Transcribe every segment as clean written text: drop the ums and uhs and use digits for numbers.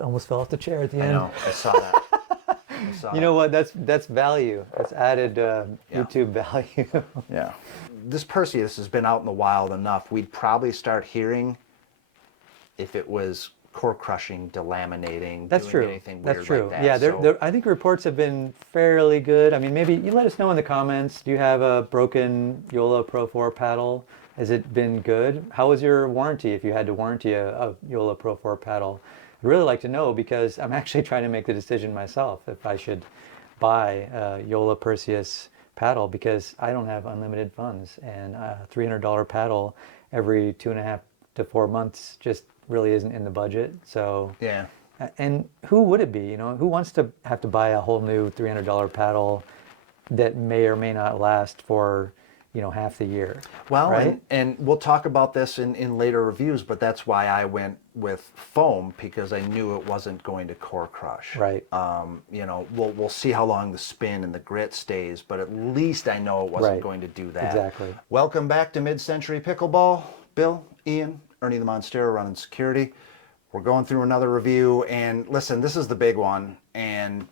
Almost fell off the chair at the I end. know. I saw that. I saw You know that. what? That's value. That's added YouTube value. Yeah. This Perseus has been out in the wild enough. We'd probably start hearing if it was core crushing, delaminating, That's doing true. anything That's weird true. like that. Yeah, So, I think reports have been fairly good. I mean, maybe you let us know in the comments. Do you have a broken Yola Pro 4 paddle? Has it been good? How was your warranty if you had to warranty a Yola Pro 4 paddle? I'd really like to know because I'm actually trying to make the decision myself if I should buy a Yola Perseus paddle because I don't have unlimited funds and a $300 paddle every 2.5 to 4 months just really isn't in the budget. So yeah. and who would it be? You know, who wants to have to buy a whole new $300 paddle that may or may not last for, half the year? Well, right? and we'll talk about this in later reviews, but that's why I went with foam because I knew it wasn't going to core crush. Right. We'll see how long the spin and the grit stays, but at least I know it wasn't Right. going to do that. Exactly. Welcome back to Mid-Century Pickleball. Bill, Ian, Ernie the Monstero running security. We're going through another review, and listen, this is the big one, and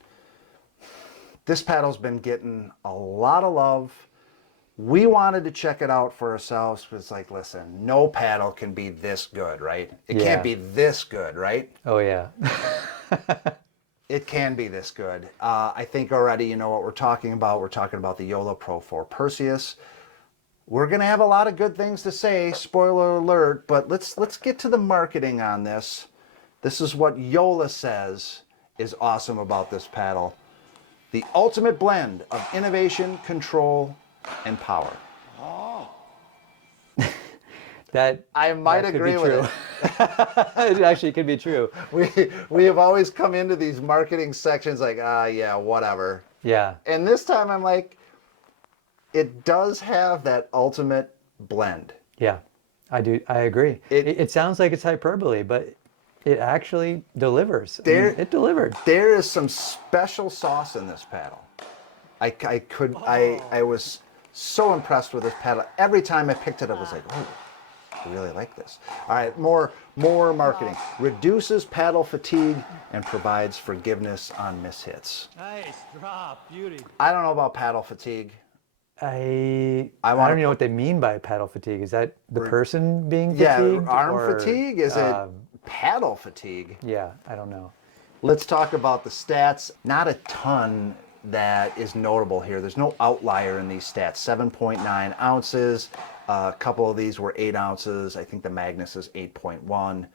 this paddle's been getting a lot of love. We wanted to check it out for ourselves, but it's like, listen, no paddle can be this good, right? It Yeah. can't be this good, right? Oh yeah. It can be this good. I think already you know what we're talking about. We're talking about the Yola Pro 4 Perseus. We're going to have a lot of good things to say, spoiler alert, but let's get to the marketing on this. This is what Yola says is awesome about this paddle. The ultimate blend of innovation, control, and power. That I might that could agree be with true. it. It actually could be true. We have always come into these marketing sections like, yeah, whatever. Yeah. And this time I'm like, it does have that ultimate blend. Yeah. I do. I agree. It sounds like it's hyperbole, but it actually delivers. I mean, it delivered. There is some special sauce in this paddle. I was so impressed with this paddle. Every time I picked it up, I was like, oh, I really like this. All right, more marketing. Reduces paddle fatigue and provides forgiveness on mishits. Nice drop, beauty. I don't know about paddle fatigue. I wanna don't even know what they mean by paddle fatigue. Is that the person being Yeah, fatigued? arm or, fatigue? Is it paddle fatigue? Yeah, I don't know. Let's talk about the stats. Not a ton that is notable here. There's no outlier in these stats. 7.9 ounces. A couple of these were 8 ounces. I think the Magnus is 8.1.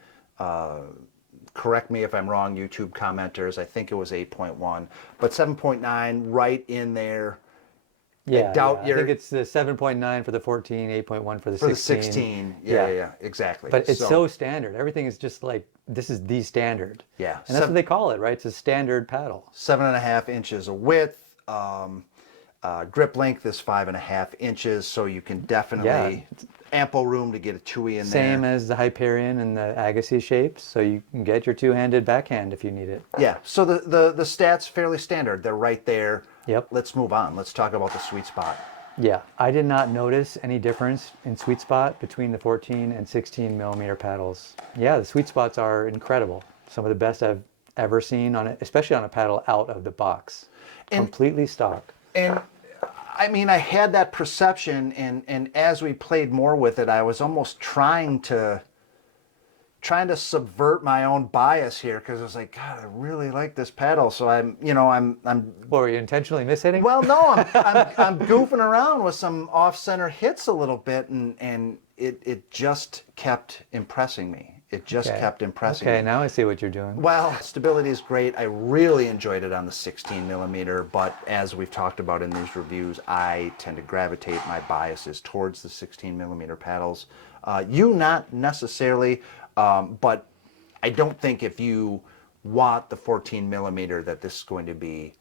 Correct me if I'm wrong, YouTube commenters. I think it was 8.1. But 7.9 right in there. Yeah, doubt I think it's the 7.9 for the 14, 8.1 for the 16. For the 16. Yeah, exactly. But it's so standard. Everything is just like, this is the standard. Yeah. And that's what they call it, right? It's a standard paddle. 7.5 inches of width. Grip length is 5.5 inches, so you can definitely ample room to get a chewy in there. Same as the Hyperion and the Agassiz shapes, so you can get your two-handed backhand if you need it. Yeah, so the stats fairly standard. They're right there. Yep. Let's move on. Let's talk about the sweet spot. Yeah, I did not notice any difference in sweet spot between the 14 and 16 millimeter paddles. Yeah, the sweet spots are incredible. Some of the best I've ever seen on it, especially on a paddle out of the box. Completely stock. And I mean, I had that perception, and as we played more with it, I was almost trying to subvert my own bias here because I was like, God, I really like this paddle. So I'm. What, were you intentionally mishitting? Well, no, I'm goofing around with some off-center hits a little bit, and it just kept impressing me. It just kept impressing me. Okay, now I see what you're doing. Well, stability is great. I really enjoyed it on the 16 millimeter, but as we've talked about in these reviews, I tend to gravitate my biases towards the 16 millimeter paddles. You not necessarily, but I don't think if you want the 14 millimeter that this is going to be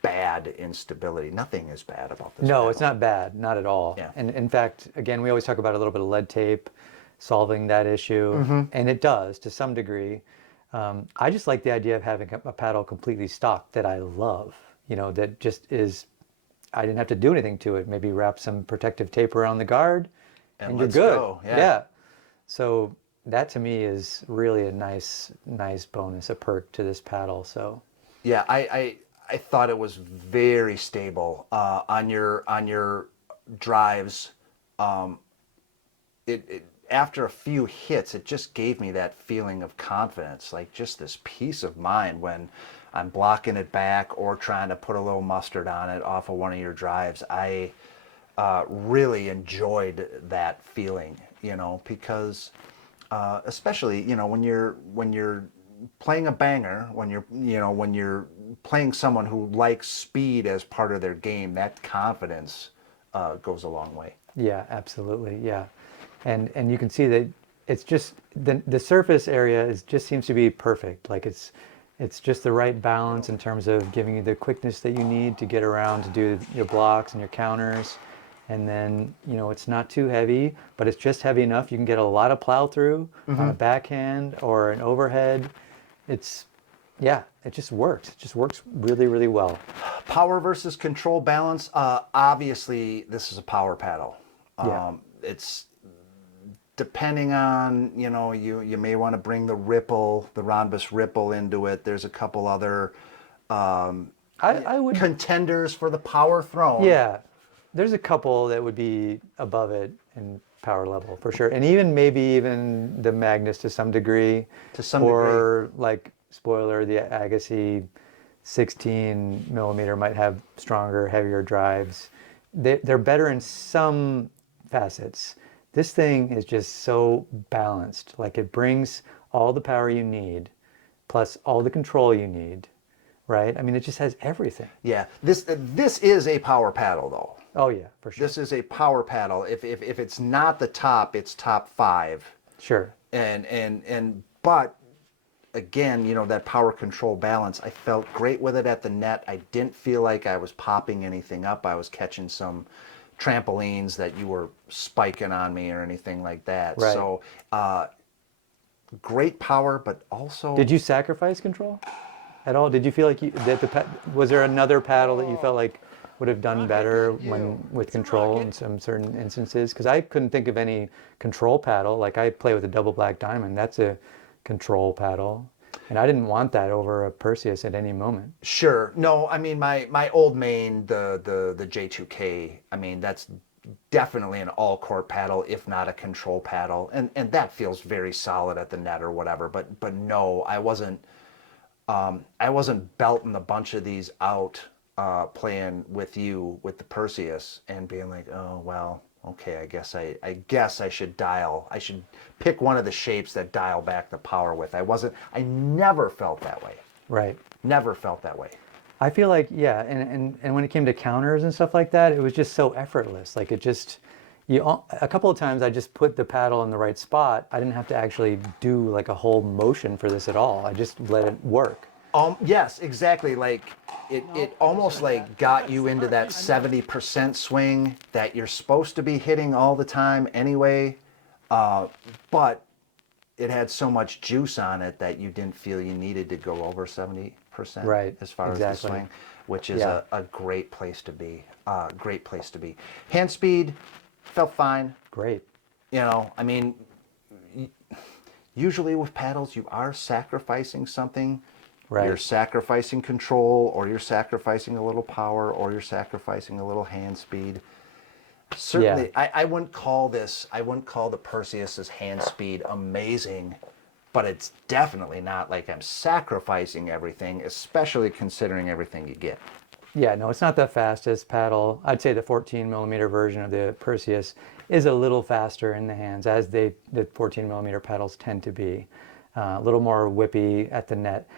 bad in stability. Nothing is bad about this. No, paddle. it's not bad, not at all. Yeah. And in fact, again, we always talk about a little bit of lead tape solving that issue, and it does to some degree. I just like the idea of having a paddle completely stock that I love, that just is, I didn't have to do anything to it. Maybe wrap some protective tape around the guard and you're let's good. go. Yeah. So that to me is really a nice bonus, a perk to this paddle. So Yeah, I thought it was very stable on your drives. It after a few hits, it just gave me that feeling of confidence, like just this peace of mind when I'm blocking it back or trying to put a little mustard on it off of one of your drives. I really enjoyed that feeling, because especially when you're playing a banger, when you're playing someone who likes speed as part of their game, that confidence goes a long way. yeah, absolutely, yeah, and you can see that it's just the surface area is just seems to be perfect. Like it's just the right balance in terms of giving you the quickness that you need to get around to do your blocks and your counters. And then, it's not too heavy, but it's just heavy enough. You can get a lot of plow through on a backhand or an overhead. It's, yeah, it just works. It just works really, really well. Power versus control balance. Obviously, this is a power paddle. Yeah. It's depending on, you may want to bring the rhombus ripple into it. There's a couple other I would, contenders for the power throne. yeah, there's a couple that would be above it in power level for sure. And maybe even the Magnus to some degree. To some or like, spoiler, the Agassi 16 millimeter might have stronger, heavier drives. They're better in some facets. This thing is just so balanced. Like, it brings all the power you need, plus all the control you need, right? I mean, it just has everything. Yeah, this is a power paddle though. Oh yeah, for sure. This is a power paddle. If it's not the top, it's top 5. Sure. But again, that power control balance, I felt great with it at the net. I didn't feel like I was popping anything up. I was catching some trampolines that you were spiking on me or anything like that. Right. So great power, but also Did you sacrifice control at all? Did you feel like was there another paddle that you felt like would have done better with control in some certain instances? Because I couldn't think of any control paddle. Like, I play with a double black diamond. That's a control paddle. And I didn't want that over a Perseus at any moment. Sure. No, I mean my old main, the J2K, I mean that's definitely an all court paddle, if not a control paddle. And that feels very solid at the net or whatever. But no, I wasn't belting a bunch of these out playing with you with the Perseus and being like, oh well, okay, I guess I should pick one of the shapes that dial back the power with. I never felt that way. Right. Never felt that way. I feel like, yeah, and when it came to counters and stuff like that, it was just so effortless. Like, a couple of times I just put the paddle in the right spot. I didn't have to actually do like a whole motion for this at all. I just let it work. Yes, exactly. Like it almost like got you into that 70% swing that you're supposed to be hitting all the time anyway. But it had so much juice on it that you didn't feel you needed to go over 70%. Right, As far exactly. as the swing, which is Yeah. a great place to be. Great place to be. Hand speed felt fine. Great. I mean, usually with paddles, you are sacrificing something. Right. You're sacrificing control, or you're sacrificing a little power, or you're sacrificing a little hand speed. Certainly, Yeah. I wouldn't call the Perseus's hand speed amazing, but it's definitely not like I'm sacrificing everything, especially considering everything you get. Yeah, no, it's not the fastest paddle. I'd say the 14 millimeter version of the Perseus is a little faster in the hands, as the 14 millimeter paddles tend to be. A little more whippy at the net.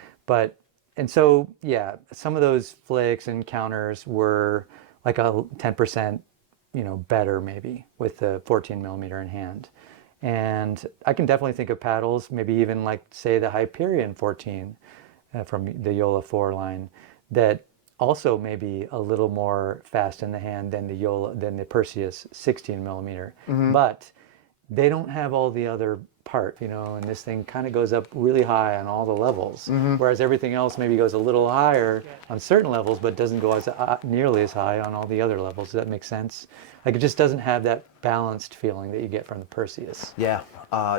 And so, yeah, some of those flicks and counters were like a 10%, better maybe with the 14 millimeter in hand. And I can definitely think of paddles, maybe even like, say, the Hyperion 14 from the Yola 4 line, that also maybe a little more fast in the hand than the Perseus 16 millimeter. But they don't have all the other part, and this thing kind of goes up really high on all the levels, whereas everything else maybe goes a little higher on certain levels, but doesn't go as nearly as high on all the other levels. Does that make sense? Like it just doesn't have that balanced feeling that you get from the Perseus. Yeah,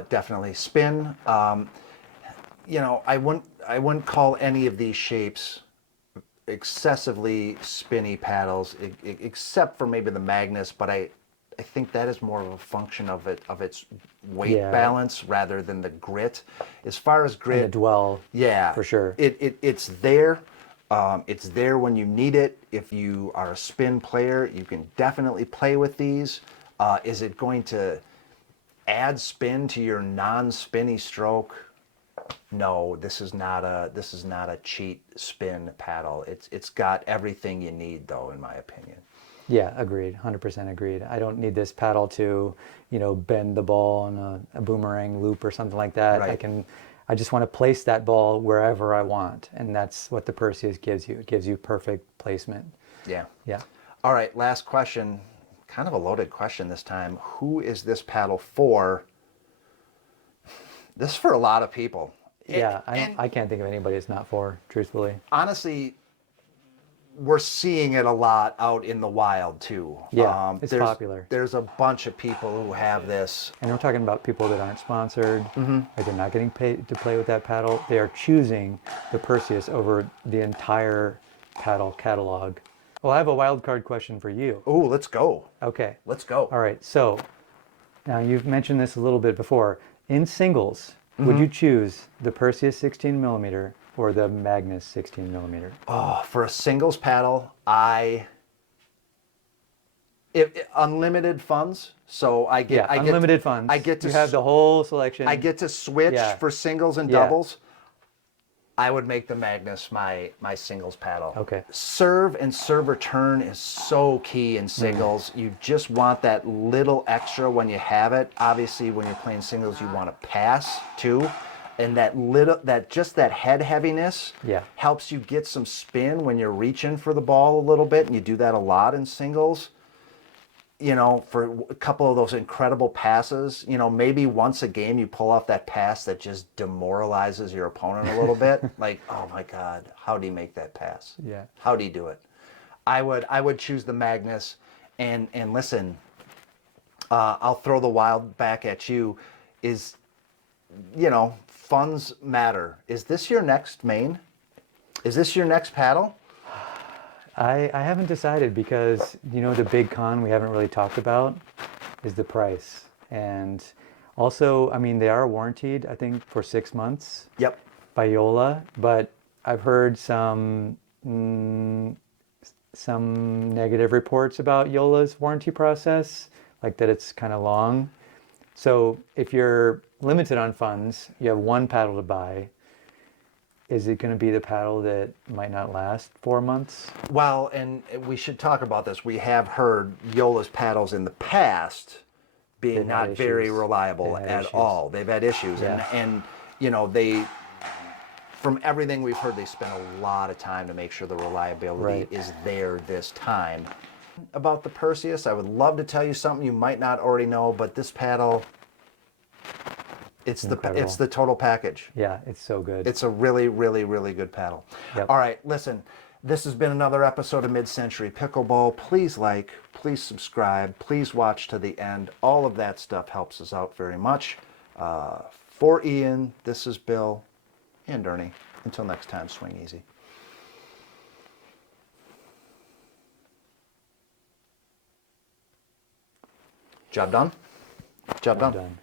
definitely. Spin. I wouldn't call any of these shapes excessively spinny paddles, except for maybe the Magnus. But I think that is more of a function of its weight balance rather than the grit. As far as grit, And the dwell. yeah, for sure. It's there. It's there when you need it. If you are a spin player, you can definitely play with these. Is it going to add spin to your non-spinny stroke? No, this is not a cheat spin paddle. It's got everything you need, though, in my opinion. Yeah, agreed. 100% agreed. I don't need this paddle to, bend the ball in a boomerang loop or something like that. Right. I just want to place that ball wherever I want, and that's what the Perseus gives you. It gives you perfect placement. Yeah. Yeah. All right, last question. Kind of a loaded question this time. Who is this paddle for? This is for a lot of people. Yeah, I can't think of anybody it's not for, truthfully. Honestly, we're seeing it a lot out in the wild too. Yeah, it's popular. There's a bunch of people who have this. And we're talking about people that aren't sponsored, like they're not getting paid to play with that paddle. They are choosing the Perseus over the entire paddle catalog. Well, I have a wild card question for you. Oh, let's go. Okay. Let's go. All right. So now you've mentioned this a little bit before. In singles, would you choose the Perseus 16 millimeter or the Magnus 16 millimeter? Oh, for a singles paddle, unlimited funds. So I get unlimited funds. I get to you have the whole selection. I get to switch for singles and doubles. I would make the Magnus my singles paddle. Okay. Serve and serve return is so key in singles. You just want that little extra when you have it. Obviously, when you're playing singles, you want to pass too. And that head heaviness helps you get some spin when you're reaching for the ball a little bit, and you do that a lot in singles. For a couple of those incredible passes, maybe once a game you pull off that pass that just demoralizes your opponent a little bit. Like, oh my God, how do you make that pass? Yeah. How do you do it? I would choose the Magnus, and listen, I'll throw the wild back at you. Funds matter. Is this your next main? Is this your next paddle? I haven't decided because, the big con we haven't really talked about is the price. And also, they are warranted, I think, for 6 months. Yep. By Yola, but I've heard some negative reports about Yola's warranty process, like that it's kind of long. So if you're limited on funds, you have one paddle to buy. Is it going to be the paddle that might not last 4 months? Well, and we should talk about this. We have heard Yola's paddles in the past being not very reliable at all. They've had issues. Yeah. And from everything we've heard, they spent a lot of time to make sure the reliability is there this time. About the Perseus, I would love to tell you something you might not already know, but this paddle, it's the total package. Yeah, it's so good. It's a really, really, really good paddle. Yep. All right, listen, this has been another episode of Mid-Century Pickleball. Please like, please subscribe, please watch to the end. All of that stuff helps us out very much. For Ian, this is Bill and Ernie. Until next time, swing easy. Job done? Job done.